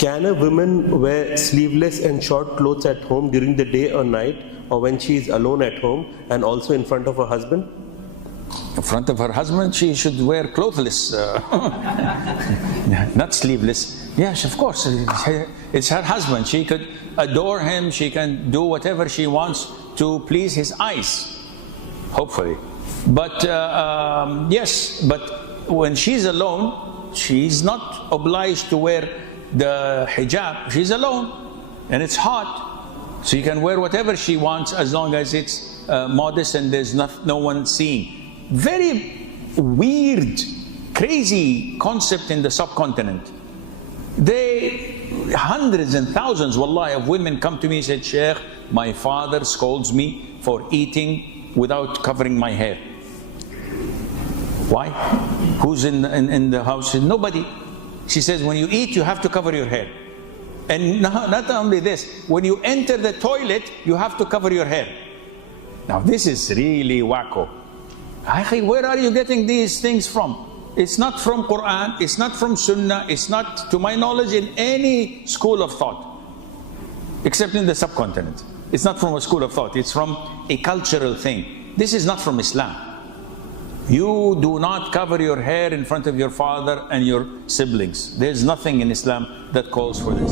Can a woman wear sleeveless and short clothes at home during the day or night, or when she is alone at home and also in front of her husband? In front of her husband, she should wear clothless, not sleeveless. Yes, of course, it's her husband. She could adore him, she can do whatever she wants to please his eyes, hopefully. But yes, but when she's alone, she's not obliged to wear the hijab. She's alone and it's hot, so you can wear whatever she wants as long as it's modest and there's no one seeing. Very weird, crazy concept in the subcontinent. Hundreds and thousands, wallahi, of women come to me and say, Sheikh, my father scolds me for eating without covering my hair. Why? Who's in the house? Nobody. She says, when you eat, you have to cover your hair. And not only this, when you enter the toilet, you have to cover your hair. Now this is really wacko. Where are you getting these things from? It's not from Qur'an, it's not from Sunnah, it's not, to my knowledge, in any school of thought, except in the subcontinent. It's not from a school of thought, it's from a cultural thing. This is not from Islam. You do not cover your hair in front of your father and your siblings. There's nothing in Islam that calls for this.